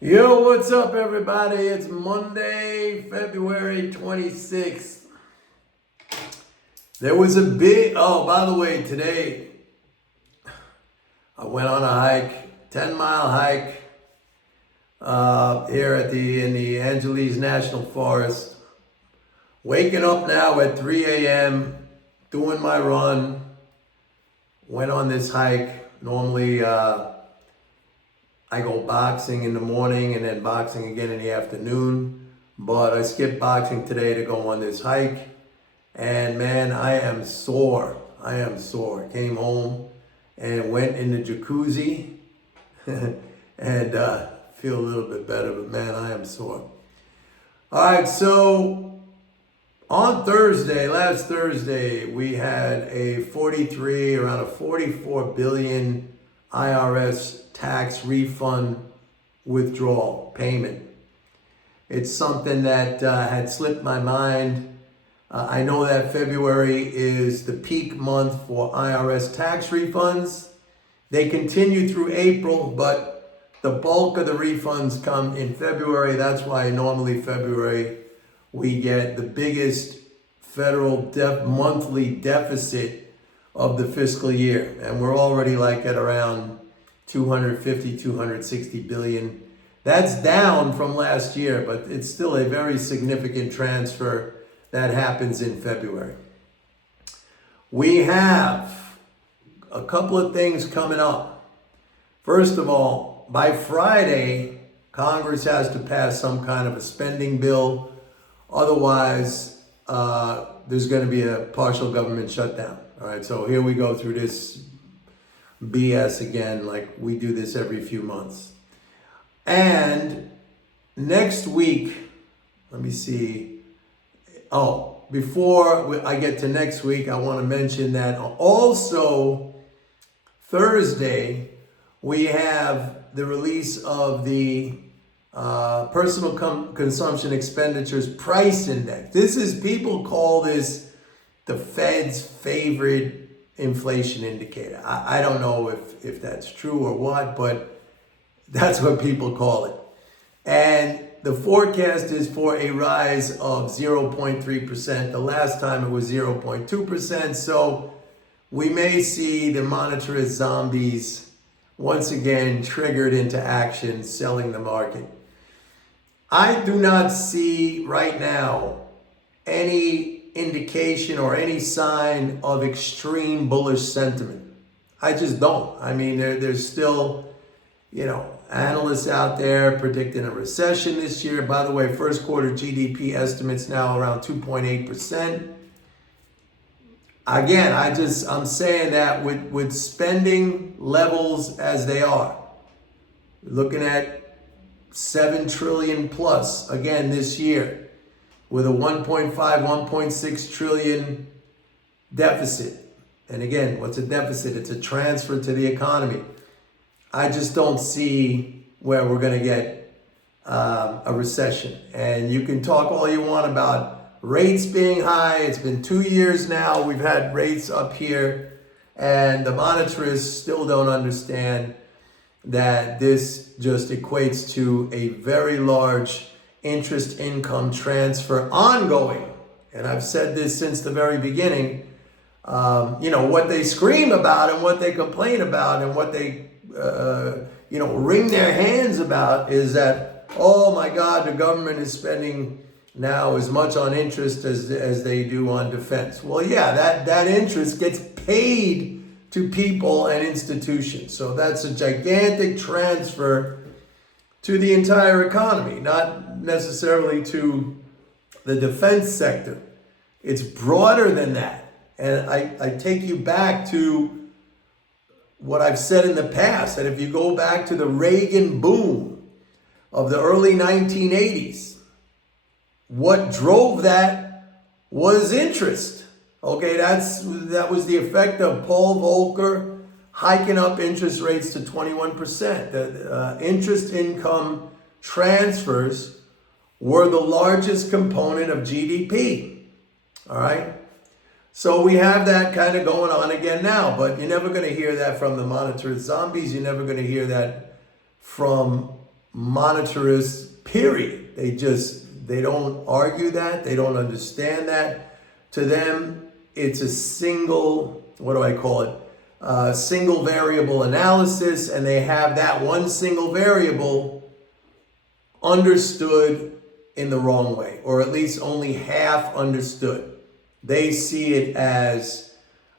Yo, what's up, everybody? It's Monday, February 26th. There was a big, oh, by the way, today I went on a hike, 10-mile hike here in the Angeles National Forest. Waking up now at 3 a.m., doing my run. Went on this hike. Normally, I go boxing in the morning and then boxing again in the afternoon. But I skipped boxing today to go on this hike. And man, I am sore. Came home and went in the jacuzzi and feel a little bit better. But man, I am sore. All right, so on last Thursday, we had around a 44 billion IRS tax refund withdrawal payment. It's something that had slipped my mind. I know that February is the peak month for IRS tax refunds. They continue through April, but the bulk of the refunds come in February. That's why normally February we get the biggest federal monthly deficit of the fiscal year. And we're already like at around 260 billion. That's down from last year, but it's still a very significant transfer that happens in February. We have a couple of things coming up. First of all, by Friday, Congress has to pass some kind of a spending bill. Otherwise, there's going to be a partial government shutdown. All right, so here we go through this BS again, like we do this every few months. And next week, let me see. Oh, before I get to next week, I want to mention that also Thursday, we have the release of the Personal Consumption Expenditures Price Index. People call this the Fed's favorite inflation indicator. I don't know if that's true or what, but that's what people call it. And the forecast is for a rise of 0.3%. The last time it was 0.2%. So we may see the monetarist zombies once again triggered into action, selling the market. I do not see right now any indication or any sign of extreme bullish sentiment. I just don't. I mean, there's still, analysts out there predicting a recession this year. By the way, first quarter GDP estimates now around 2.8%. Again, I'm saying that with spending levels as they are, looking at 7 trillion plus again this year, with a 1.5, 1.6 trillion deficit. And again, what's a deficit? It's a transfer to the economy. I just don't see where we're going to get a recession. And you can talk all you want about rates being high. It's been 2 years now. We've had rates up here. And the monetarists still don't understand that this just equates to a very large interest income transfer ongoing. And I've said this since the very beginning. What they scream about and what they complain about and what they wring their hands about is that, oh my God, the government is spending now as much on interest as they do on defense. Well, yeah, that interest gets paid to people and institutions. So that's a gigantic transfer to the entire economy, not necessarily to the defense sector. It's broader than that. And I take you back to what I've said in the past, that if you go back to the Reagan boom of the early 1980s, what drove that was interest. Okay, that was the effect of Paul Volcker hiking up interest rates to 21%. The interest income transfers were the largest component of GDP. All right. So we have that kind of going on again now, but you're never going to hear that from the monetarist zombies. You're never going to hear that from monetarists, period. They don't argue that. They don't understand that. To them, it's a single, what do I call it? Single variable analysis, and they have that one single variable understood in the wrong way, or at least only half understood. They see it as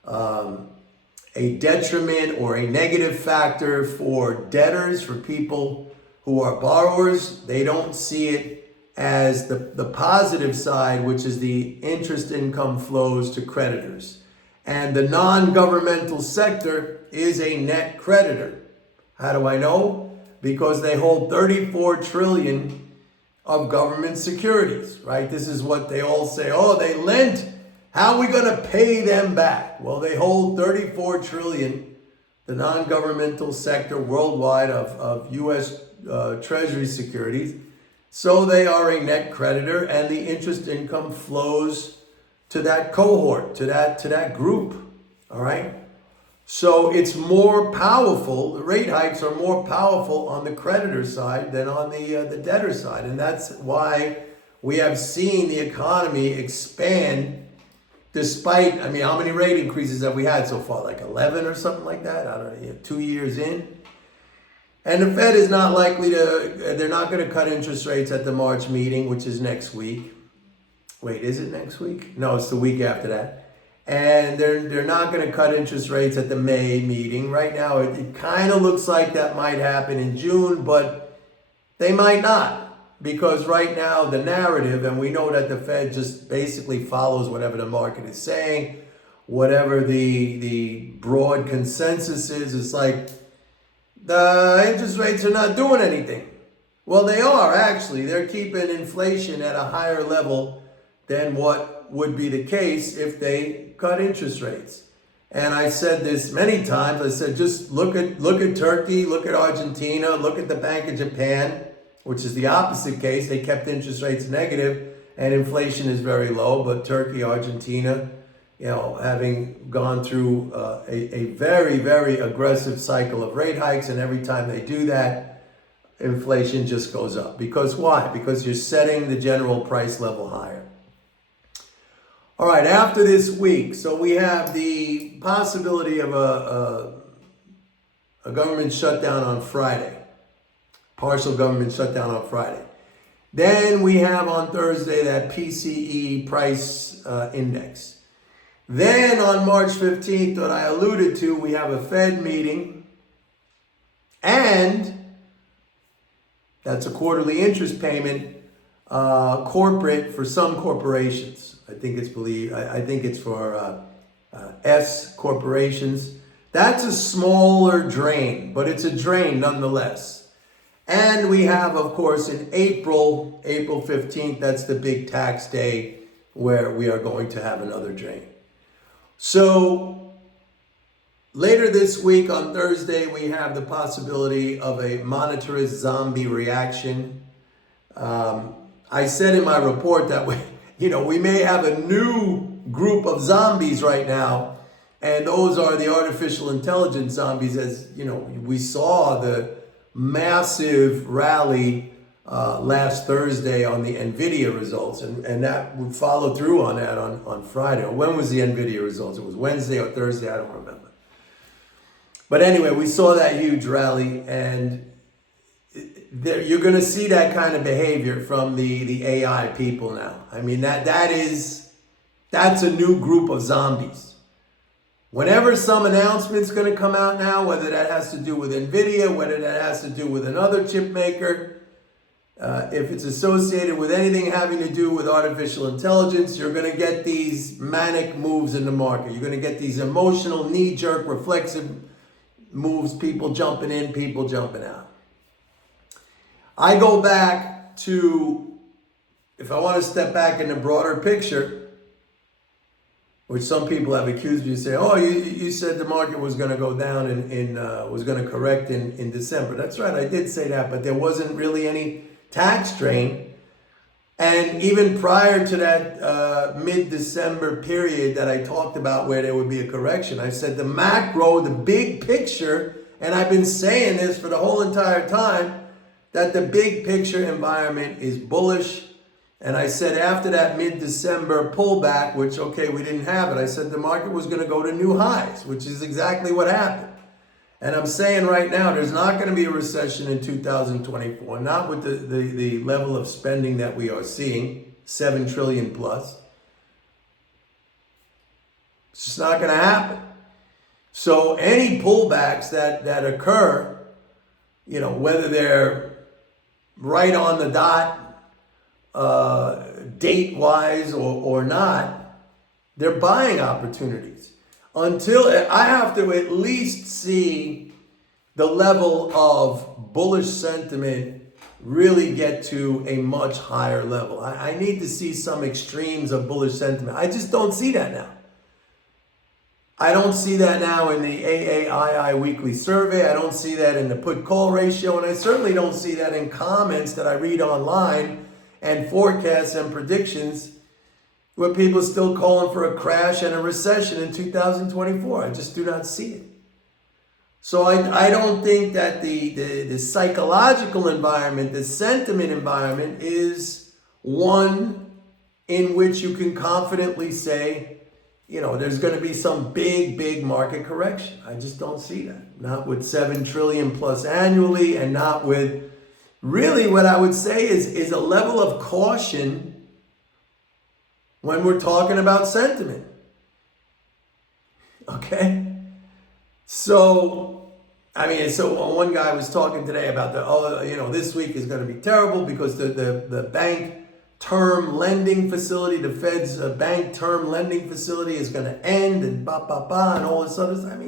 a detriment or a negative factor for debtors, for people who are borrowers. They don't see it as the positive side, which is the interest income flows to creditors. And the non-governmental sector is a net creditor. How do I know? Because they hold 34 trillion of government securities, right? This is what they all say. Oh, they lent. How are we going to pay them back? Well, they hold 34 trillion, the non-governmental sector worldwide of U.S. Treasury securities. So they are a net creditor, and the interest income flows to that cohort, to that group. All right. So it's more powerful. The rate hikes are more powerful on the creditor side than on the debtor side, and that's why we have seen the economy expand. Despite, I mean, how many rate increases have we had so far? Like 11 or something like that? I don't know, 2 years in. And the Fed is not likely to, they're not going to cut interest rates at the March meeting, which is next week. Wait, is it next week? No, it's the week after that. And they're not going to cut interest rates at the May meeting. Right now, it kind of looks like that might happen in June, but they might not. Because right now, the narrative, and we know that the Fed just basically follows whatever the market is saying, whatever the broad consensus is. It's like, the interest rates are not doing anything. Well, they are actually. They're keeping inflation at a higher level than what would be the case if they cut interest rates. And I said this many times. I said, just look at Turkey, look at Argentina, look at the Bank of Japan, which is the opposite case. They kept interest rates negative and inflation is very low. But Turkey, Argentina, having gone through a very, very aggressive cycle of rate hikes, and every time they do that, inflation just goes up. Because why? Because you're setting the general price level higher. All right, after this week, so we have the possibility of a government shutdown on Friday. Partial government shutdown on Friday. Then we have on Thursday that PCE price index. Then on March 15th, that I alluded to, we have a Fed meeting, and that's a quarterly interest payment, corporate for some corporations. I think it's for S corporations. That's a smaller drain, but it's a drain nonetheless. And we have, of course, in April 15th, that's the big tax day where we are going to have another drain. So later this week on Thursday, we have the possibility of a monetarist zombie reaction. I said in my report that we may have a new group of zombies right now, and those are the artificial intelligence zombies. As we saw the massive rally last Thursday on the NVIDIA results, and that would follow through on that on Friday. Or when was the NVIDIA results? It was Wednesday or Thursday, I don't remember. But anyway, we saw that huge rally, and you're going to see that kind of behavior from the AI people now. I mean, that's a new group of zombies. Whenever some announcement's going to come out now, whether that has to do with NVIDIA, whether that has to do with another chip maker, if it's associated with anything having to do with artificial intelligence, you're going to get these manic moves in the market. You're going to get these emotional, knee-jerk, reflexive moves, people jumping in, people jumping out. I go back to, if I want to step back in the broader picture, which some people have accused me of saying, oh, you said the market was going to go down was going to correct in December. That's right, I did say that, but there wasn't really any tax strain. And even prior to that mid-December period that I talked about where there would be a correction, I said the macro, the big picture, and I've been saying this for the whole entire time, that the big picture environment is bullish. And I said after that mid-December pullback, which, okay, we didn't have it, I said the market was going to go to new highs, which is exactly what happened. And I'm saying right now, there's not going to be a recession in 2024, not with the level of spending that we are seeing, 7 trillion plus. It's just not going to happen. So any pullbacks that occur, whether they're right on the dot, date-wise or not, they're buying opportunities. Until I have to at least see the level of bullish sentiment really get to a much higher level. I need to see some extremes of bullish sentiment. I just don't see that now. I don't see that now in the AAII weekly survey. I don't see that in the put-call ratio, and I certainly don't see that in comments that I read online and forecasts and predictions where people are still calling for a crash and a recession in 2024. I just do not see it. So I don't think that the psychological environment, the sentiment environment is one in which you can confidently say, there's going to be some big market correction. I just don't see that. Not with 7 trillion plus annually, and not with really what I would say is a level of caution when we're talking about sentiment. Okay? So one guy was talking today about this week is going to be terrible because the bank term lending facility, the Fed's bank term lending facility is going to end and and all this other stuff.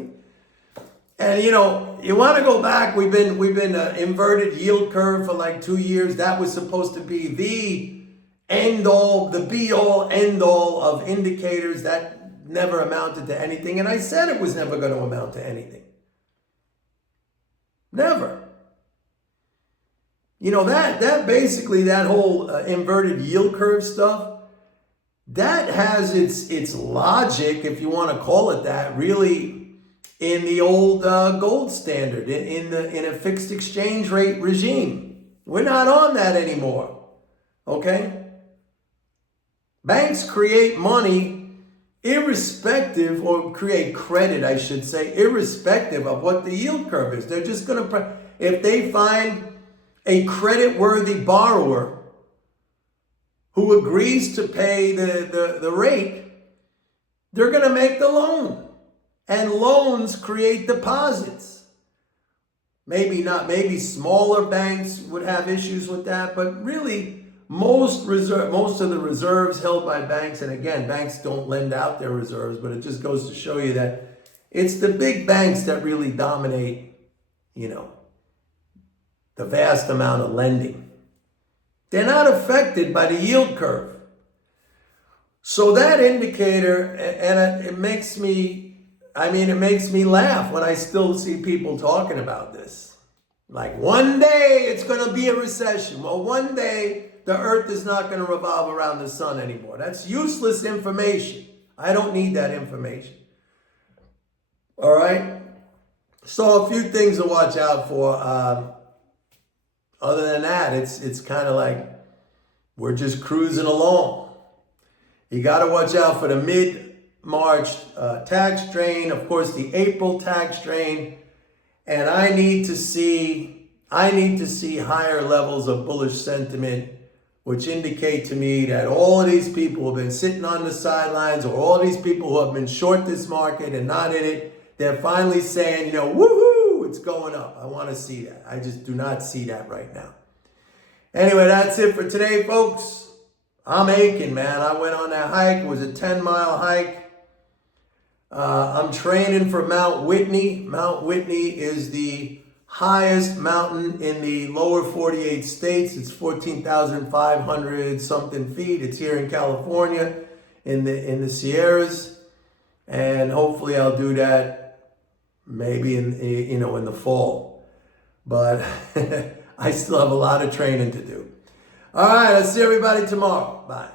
And you want to go back, we've been inverted yield curve for like 2 years. That was supposed to be the end all, the be all, end all of indicators that never amounted to anything. And I said it was never going to amount to anything. Never. That basically, that whole inverted yield curve stuff, that has its logic, if you want to call it that, really in the old gold standard, in a fixed exchange rate regime. We're not on that anymore, okay? Banks create money irrespective, or create credit, I should say, irrespective of what the yield curve is. They're just going to, if they find a credit-worthy borrower who agrees to pay the rate, they're going to make the loan. And loans create deposits. Maybe smaller banks would have issues with that, but really most of the reserves held by banks, and again, banks don't lend out their reserves, but it just goes to show you that it's the big banks that really dominate, the vast amount of lending. They're not affected by the yield curve. So that indicator, and it makes me laugh when I still see people talking about this. Like, one day it's going to be a recession. Well, one day the earth is not going to revolve around the sun anymore. That's useless information. I don't need that information. All right? So a few things to watch out for. Other than that, it's kind of like we're just cruising along. You got to watch out for the mid-March tax drain, of course, the April tax drain, and I need to see higher levels of bullish sentiment, which indicate to me that all of these people who have been sitting on the sidelines, or all these people who have been short this market and not in it, they're finally saying, woohoo, it's going up. I want to see that. I just do not see that right now. Anyway, that's it for today, folks. I'm aching, man. I went on that hike. It was a 10-mile hike. I'm training for Mount Whitney. Mount Whitney is the highest mountain in the lower 48 states. It's 14,500 something feet. It's here in California, in the Sierras, and hopefully I'll do that maybe in the fall. But I still have a lot of training to do. All right, I'll see everybody tomorrow. Bye.